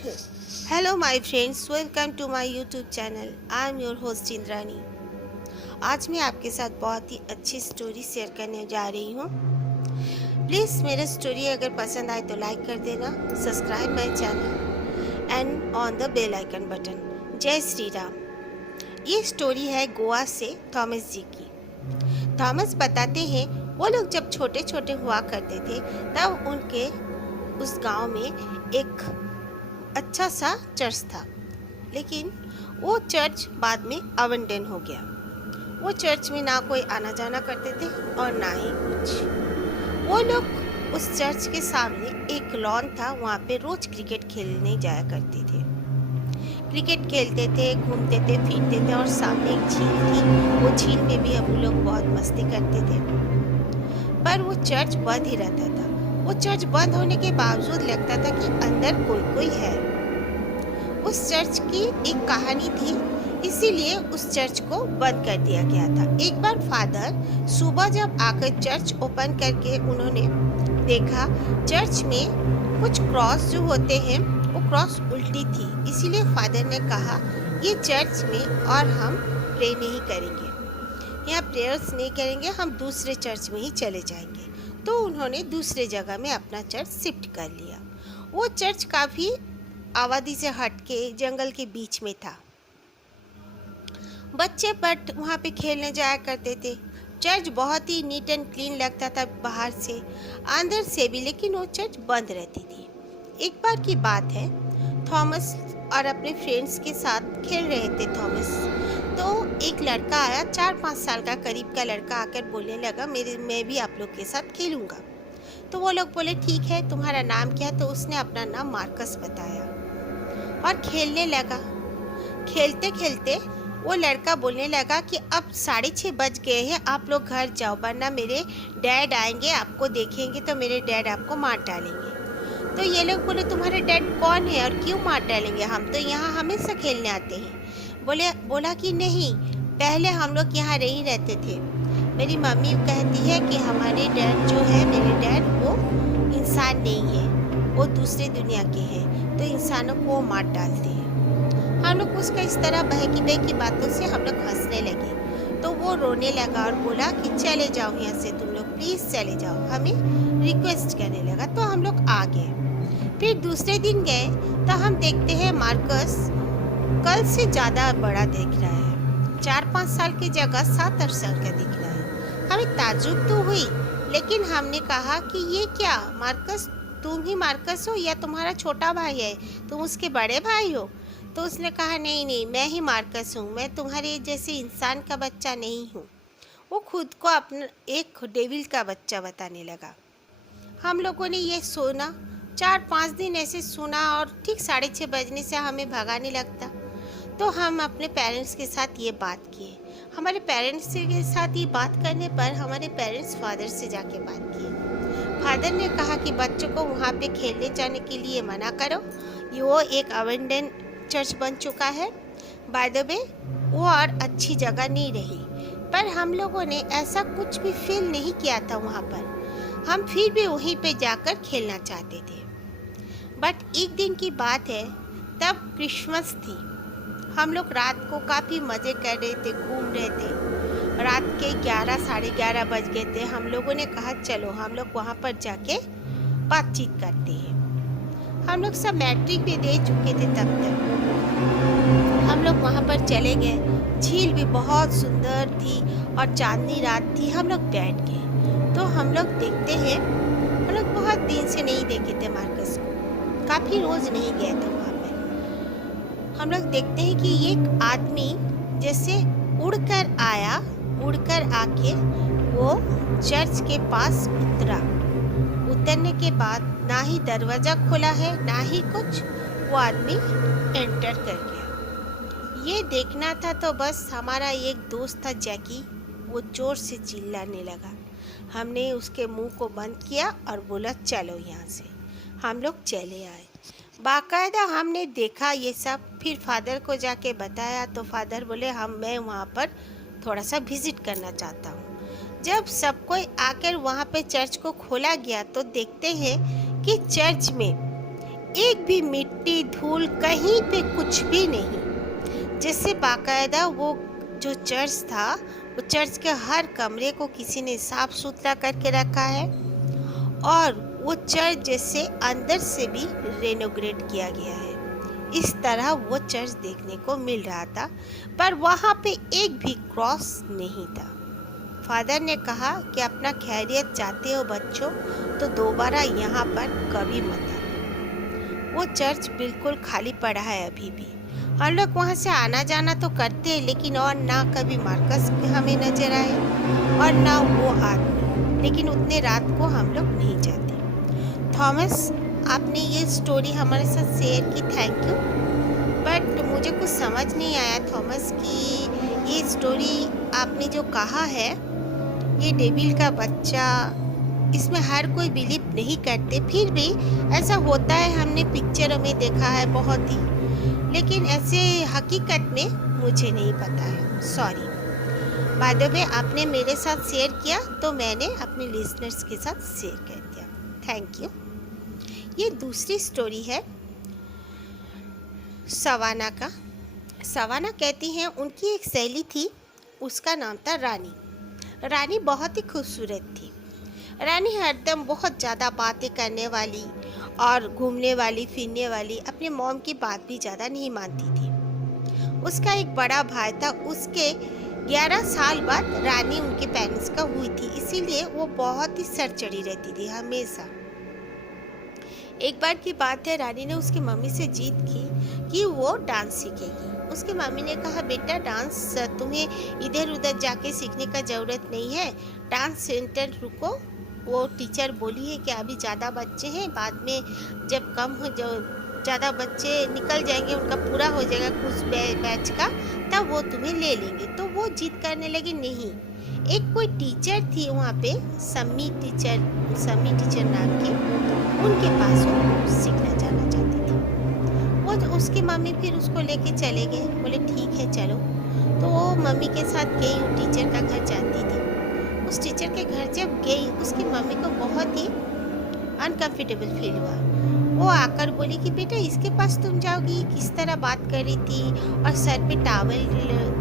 Hello my friends, welcome to my YouTube channel. I am your host Indrani. आज मैं आपके साथ बहुत ही अच्छी स्टोरी शेयर करने जा रही हूँ। प्लीज़ मेरा स्टोरी अगर पसंद आए तो लाइक कर देना, subscribe my channel and on the bell icon button. जय श्री राम। ये स्टोरी है गोवा से थॉमस जी की। थॉमस बताते हैं वो लोग जब छोटे छोटे हुआ करते थे तब उनके उस गांव में एक अच्छा सा चर्च था, लेकिन वो चर्च बाद में अबंडन हो गया। वो चर्च में ना कोई आना जाना करते थे और ना ही कुछ। वो लोग उस चर्च के सामने एक लॉन था, वहाँ पे रोज क्रिकेट खेलने जाया करते थे। क्रिकेट खेलते थे, घूमते थे, फिरते थे और सामने एक झील थी। वो झील में भी हम लोग बहुत मस्ती करते थे। पर वो चर्च बंद ही रहता था। वो चर्च बंद होने के बावजूद लगता था कि अंदर कोई कोई है। उस चर्च की एक कहानी थी, इसीलिए उस चर्च को बंद कर दिया गया था। एक बार फादर सुबह जब आकर चर्च ओपन करके उन्होंने देखा चर्च में कुछ क्रॉस जो होते हैं वो क्रॉस उल्टी थी। इसीलिए फादर ने कहा ये चर्च में और हम प्रे नहीं करेंगे, यहाँ प्रेयर्स नहीं करेंगे, हम दूसरे चर्च में ही चले जाएंगे। तो उन्होंने दूसरे जगह में अपना चर्च शिफ्ट कर लिया। वो चर्च काफ़ी आबादी से हटके जंगल के बीच में था। बच्चे बट वहाँ पे खेलने जाया करते थे। चर्च बहुत ही नीट एंड क्लीन लगता था बाहर से, अंदर से भी, लेकिन वो चर्च बंद रहती थी। एक बार की बात है, थॉमस और अपने फ्रेंड्स के साथ खेल रहे थे। थॉमस तो एक लड़का आया, 4-5 साल का करीब का लड़का आकर बोलने लगा मैं भी आप लोग के साथ खेलूँगा। तो वो लोग बोले ठीक है, तुम्हारा नाम क्या है? तो उसने अपना नाम मार्कस बताया और खेलने लगा। खेलते खेलते वो लड़का बोलने लगा कि अब 6:30 बज गए हैं, आप लोग घर जाओ, वरना मेरे डैड आएंगे, आपको देखेंगे तो मेरे डैड आपको मार डालेंगे। तो ये लोग बोले तुम्हारे डैड कौन है और क्यों मार डालेंगे, हम तो यहाँ हमेशा खेलने आते हैं। बोला कि नहीं, पहले हम लोग यहाँ नहीं रहते थे। मेरी मम्मी कहती है कि हमारे डैड जो है, मेरे डैड वो इंसान नहीं है, वो दूसरे दुनिया के हैं, तो इंसानों को वो मार डालते हैं। हम लोग उसका इस तरह बहकी बहकी बातों से हम लोग हंसने लगे। तो वो रोने लगा और बोला कि चले जाओ यहाँ से, तुम लोग प्लीज़ चले जाओ, हमें रिक्वेस्ट करने लगा। तो हम लोग आ गए। फिर दूसरे दिन गए तो हम देखते हैं मार्कस कल से ज़्यादा बड़ा दिख रहा है। 4-5 साल की जगह 7-8 साल का दिख रहा है। हमें ताज्जुब तो हुई, लेकिन हमने कहा कि ये क्या मार्कस, तुम ही मार्कस हो या तुम्हारा छोटा भाई है, तुम उसके बड़े भाई हो? तो उसने कहा नहीं नहीं, मैं ही मार्कस हूँ, मैं तुम्हारे जैसे इंसान का बच्चा नहीं हूँ। वो खुद को अपना एक डेविल का बच्चा बताने लगा। हम लोगों ने ये सुना, 4-5 दिन ऐसे सुना और ठीक 6:30 बजने से हमें भगाने लगता। तो हम अपने पेरेंट्स के साथ ये बात किए। हमारे पेरेंट्स के साथ ये बात करने पर हमारे पेरेंट्स फादर से जाके बात किए। फादर ने कहा कि बच्चों को वहाँ पे खेलने जाने के लिए मना करो, ये वो एक अबंडन चर्च बन चुका है। बाय द वे वो और अच्छी जगह नहीं रही, पर हम लोगों ने ऐसा कुछ भी फील नहीं किया था वहाँ पर। हम फिर भी वहीं पे जाकर खेलना चाहते थे। बट एक दिन की बात है, तब क्रिसमस थी। हम लोग रात को काफ़ी मज़े कर रहे थे, घूम रहे थे। रात के 11 साढ़े 11 बज गए थे। हम लोगों ने कहा चलो हम लोग वहाँ पर जाके बातचीत करते हैं। हम लोग सब मैट्रिक भी दे चुके थे तब तक। हम लोग वहाँ पर चले गए। झील भी बहुत सुंदर थी और चांदनी रात थी। हम लोग बैठ गए। तो हम लोग देखते हैं, हम लोग बहुत दिन से नहीं देखे थे मार्कस को, काफ़ी रोज़ नहीं गए थे वहाँ पर। हम लोग देखते हैं कि एक आदमी जैसे उड़कर आया, उड़कर आके वो चर्च के पास उतरा। उतरने के बाद ना ही दरवाज़ा खोला है ना ही कुछ, वो आदमी एंटर कर गया। ये देखना था तो बस हमारा एक दोस्त था जैकी, वो जोर से चिल्लाने लगा। हमने उसके मुंह को बंद किया और बोला चलो यहाँ से। हम लोग चले आए। बाकायदा हमने देखा ये सब, फिर फादर को जाके बताया तो फादर बोले मैं वहाँ पर थोड़ा सा विज़िट करना चाहता हूँ। जब सब कोई आकर वहाँ पे चर्च को खोला गया तो देखते हैं कि चर्च में एक भी मिट्टी धूल कहीं पे कुछ भी नहीं। जैसे बाकायदा वो जो चर्च था, वो चर्च के हर कमरे को किसी ने साफ सुथरा करके रखा है और वो चर्च जैसे अंदर से भी रेनोवेट किया गया है। इस तरह वो चर्च देखने को मिल रहा था, पर वहाँ पे एक भी क्रॉस नहीं था। फादर ने कहा कि अपना खैरियत चाहते हो बच्चों, तो दोबारा यहाँ पर कभी मत आना। वो चर्च बिल्कुल खाली पड़ा है अभी भी। हम लोग वहाँ से आना जाना तो करते हैं, लेकिन और ना कभी मार्कस हमें नजर आए और ना वो आदमी, लेकिन उतने रात को हम लोग नहीं जाते। थॉमस, आपने ये स्टोरी हमारे साथ शेयर की, थैंक यू। बट मुझे कुछ समझ नहीं आया थॉमस कि ये स्टोरी आपने जो कहा है, ये डेविल का बच्चा, इसमें हर कोई बिलीव नहीं करते, फिर भी ऐसा होता है, हमने पिक्चरों में देखा है बहुत ही, लेकिन ऐसे हकीकत में मुझे नहीं पता है। सॉरी। बाय द वे, आपने मेरे साथ शेयर किया तो मैंने अपने लिसनर्स के साथ शेयर कर दिया, थैंक यू। ये दूसरी स्टोरी है सवाना का। सवाना कहती हैं उनकी एक सहेली थी, उसका नाम था रानी। रानी बहुत ही खूबसूरत थी। रानी हरदम बहुत ज़्यादा बातें करने वाली और घूमने वाली, फिरने वाली, अपने मॉम की बात भी ज़्यादा नहीं मानती थी। उसका एक बड़ा भाई था, उसके 11 साल बाद रानी उनके पेरेंट्स का हुई थी, इसीलिए वो बहुत ही सर चढ़ी रहती थी हमेशा। एक बार की बात है, रानी ने उसकी मम्मी से जिद की कि वो डांस सीखेगी। उसकी मम्मी ने कहा, बेटा डांस तुम्हें इधर उधर जाके सीखने का ज़रूरत नहीं है, डांस सेंटर रुको। वो टीचर बोली है कि अभी ज़्यादा बच्चे हैं, बाद में जब कम हो ज़्यादा बच्चे निकल जाएंगे, उनका पूरा हो जाएगा कुछ बैच का, तब वो तुम्हें ले लेंगे। तो वो जिद करने लगी, नहीं। एक कोई टीचर थी वहाँ पे, सम्मी टीचर नाम की, उनके पास वो सीखना जाना चाहती थी। वो उसकी मम्मी फिर उसको लेके चले गए, बोले ठीक है चलो। तो वो मम्मी के साथ गई, टीचर का घर जाती थी। उस टीचर के घर जब गई, उसकी मम्मी को बहुत ही अनकंफर्टेबल फील हुआ। वो आकर बोली कि बेटा इसके पास तुम जाओगी, किस तरह बात कर रही थी और सर पे टॉवल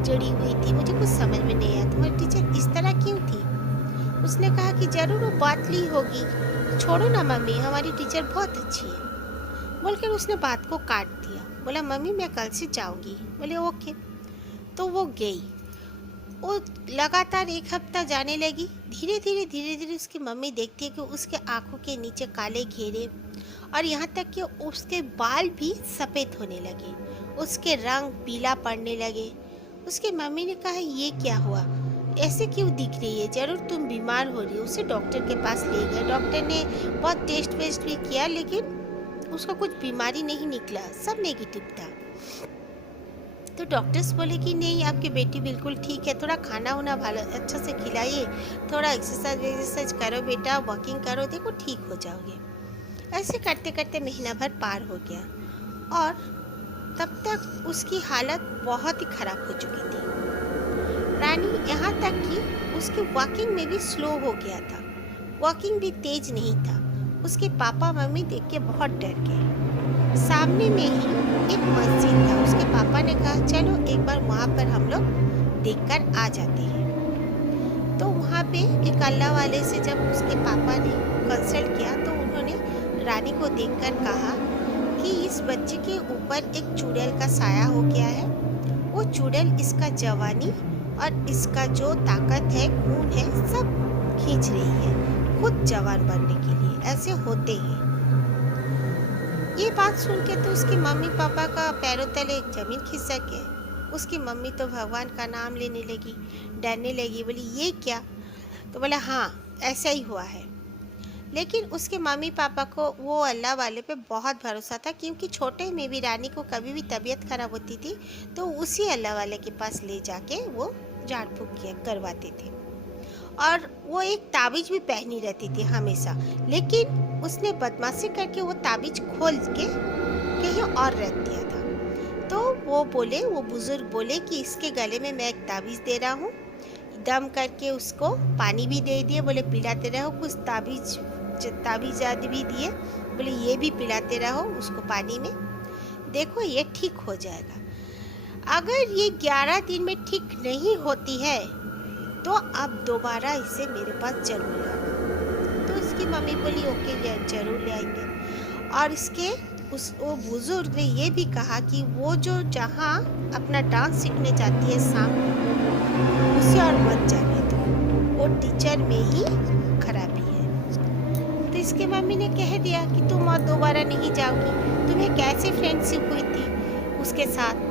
जड़ी हुई थी, मुझे कुछ समझ में नहीं आया, तुम्हारी टीचर इस तरह क्यों थी। उसने कहा कि जरूर वो बात ली होगी, छोड़ो ना मम्मी, हमारी टीचर बहुत अच्छी है। बोलकर उसने बात को काट दिया। बोला मम्मी मैं कल से जाऊंगी। बोले ओके। तो वो गई। वो लगातार 1 हफ्ता जाने लगी। धीरे धीरे उसकी मम्मी देखती है कि उसके आंखों के नीचे काले घेरे और यहाँ तक कि उसके बाल भी सफ़ेद होने लगे, उसके रंग पीला पड़ने लगे। उसकी मम्मी ने कहा ये क्या हुआ, ऐसे क्यों दिख रही है, जरूर तुम बीमार हो रही हो। उसे डॉक्टर के पास ले गए। डॉक्टर ने बहुत टेस्ट वेस्ट भी किया, लेकिन उसको कुछ बीमारी नहीं निकला, सब नेगेटिव था। तो डॉक्टर्स बोले कि नहीं आपकी बेटी बिल्कुल ठीक है, थोड़ा खाना वाना भालो अच्छा से खिलाइए, थोड़ा एक्सरसाइज करो बेटा, वॉकिंग करो, देखो ठीक हो जाओगे। ऐसे करते करते महीना भर पार हो गया और तब तक उसकी हालत बहुत ही खराब हो चुकी थी। रानी यहाँ तक कि उसकी वॉकिंग में भी स्लो हो गया था, वॉकिंग भी तेज नहीं था। उसके पापा मम्मी देख के बहुत डर गए। सामने में ही एक मस्जिद था। उसके पापा ने कहा चलो एक बार वहाँ पर हम लोग देखकर आ जाते हैं। तो वहाँ पे एक अल्लाह वाले से जब उसके पापा ने कंसल्ट किया तो उन्होंने रानी को देखकर कहा कि इस बच्चे के ऊपर एक चुड़ैल का साया हो गया है। वो चुड़ैल इसका जवानी और इसका जो ताकत है, खून है, सब खींच रही है खुद जवान बनने के लिए। ऐसे होते हैं। ये बात सुन के तो उसकी मम्मी पापा का पैरों तले जमीन खिसक गई। उसकी मम्मी तो भगवान का नाम लेने लगी, डरने लगी, बोली ये क्या। तो बोला हाँ ऐसा ही हुआ है। लेकिन उसके मम्मी पापा को वो अल्लाह वाले पे बहुत भरोसा था, क्योंकि छोटे में भी रानी को कभी भी तबीयत खराब होती थी तो उसी अल्लाह वाले के पास ले जाके वो झाड़ फूँक किया करवाते थे। और वो एक ताबीज़ भी पहनी रहती थी हमेशा। लेकिन उसने बदमाशी करके वो ताबीज़ खोल के कहीं और रख दिया था। तो वो बुजुर्ग बोले कि इसके गले में मैं एक ताबीज़ दे रहा हूँ, दम करके उसको पानी भी दे दिए, बोले पिलाते रहो। कुछ ताबीज़ आदि भी दिए, बोली ये भी पिलाते रहो उसको पानी में, देखो ये ठीक हो जाएगा। अगर ये 11 दिन में ठीक नहीं होती है तो अब दोबारा इसे मेरे पास जरूर लाना। तो उसकी मम्मी बोली ओके जरूर ले आएंगे। और इसके वो बुजुर्ग ने ये भी कहा कि वो जो जहाँ अपना डांस सीखने जाती है शाम को, उसे और मत जाने दो, वो टीचर में ही खराबी है। तो इसके मम्मी ने कह दिया कि तुम और दोबारा नहीं जाओगी, तुम्हें कैसे फ्रेंडशिप हुई थी उसके साथ।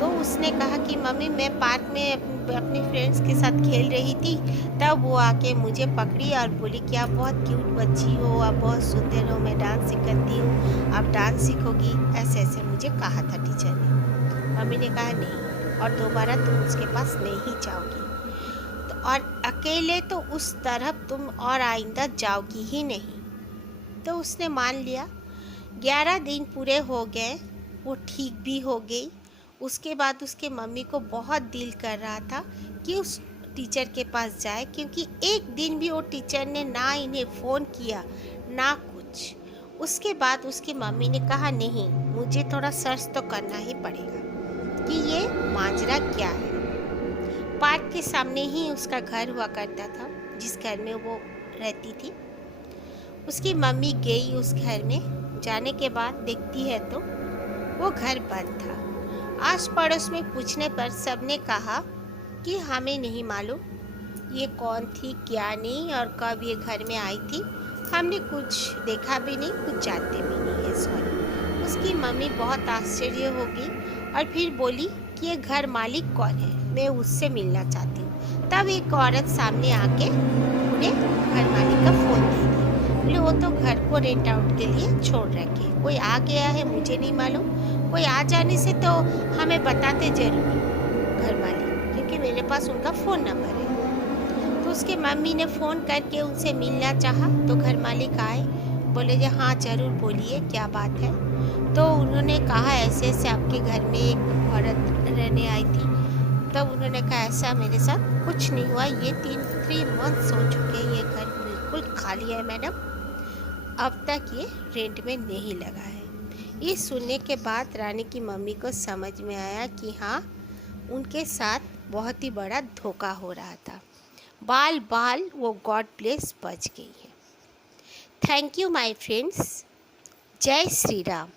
तो उसने कहा कि मम्मी मैं पार्क में अपने फ्रेंड्स के साथ खेल रही थी, तब वो आके मुझे पकड़ी और बोली कि आप बहुत क्यूट बच्ची हो, आप बहुत सुंदर हो, मैं डांस सिखाती हूँ, आप डांस सीखोगी, ऐसे ऐसे मुझे कहा था टीचर ने। मम्मी ने कहा नहीं, और दोबारा तुम उसके पास नहीं जाओगी, तो और अकेले तो उस तरफ तुम और आइंदा जाओगी ही नहीं। तो उसने मान लिया। 11 दिन पूरे हो गए, वो ठीक भी हो गई। उसके बाद उसके मम्मी को बहुत दिल कर रहा था कि उस टीचर के पास जाए, क्योंकि एक दिन भी वो टीचर ने ना इन्हें फ़ोन किया ना कुछ। उसके बाद उसकी मम्मी ने कहा नहीं, मुझे थोड़ा सर्च तो करना ही पड़ेगा कि ये माजरा क्या है। पार्क के सामने ही उसका घर हुआ करता था, जिस घर में वो रहती थी। उसकी मम्मी गई उस घर में, जाने के बाद देखती है तो वो घर बंद था। आस पड़ोस में पूछने पर सबने कहा कि हमें नहीं मालूम ये कौन थी क्या नहीं और कब ये घर में आई थी, हमने कुछ देखा भी नहीं, कुछ जानते भी नहीं है, सॉरी। उसकी मम्मी बहुत आश्चर्य हो गई और फिर बोली कि ये घर मालिक कौन है, मैं उससे मिलना चाहती हूँ। तब एक औरत सामने आके उन्हें घर मालिक का फ़ोन दे दिया। बोले वो तो घर को रेंट आउट के लिए छोड़ रखे, कोई आ गया है मुझे नहीं मालूम, कोई आ जाने से तो हमें बताते जरूर घर मालिक, क्योंकि मेरे पास उनका फ़ोन नंबर है। तो उसके मम्मी ने फ़ोन करके उनसे मिलना चाहा तो घर मालिक आए, बोले जी हाँ ज़रूर बोलिए क्या बात है। तो उन्होंने कहा ऐसे ऐसे आपके घर में एक औरत रहने आई थी। तब उन्होंने कहा ऐसा मेरे साथ कुछ नहीं हुआ, ये 3 मंथ्स हो चुके हैं, ये घर बिल्कुल खाली है मैडम, अब तक ये रेंट में नहीं लगा है। ये सुनने के बाद रानी की मम्मी को समझ में आया कि हाँ, उनके साथ बहुत ही बड़ा धोखा हो रहा था। बाल बाल वो गॉड ब्लेस बच गई है। Thank you my friends. जय श्री राम।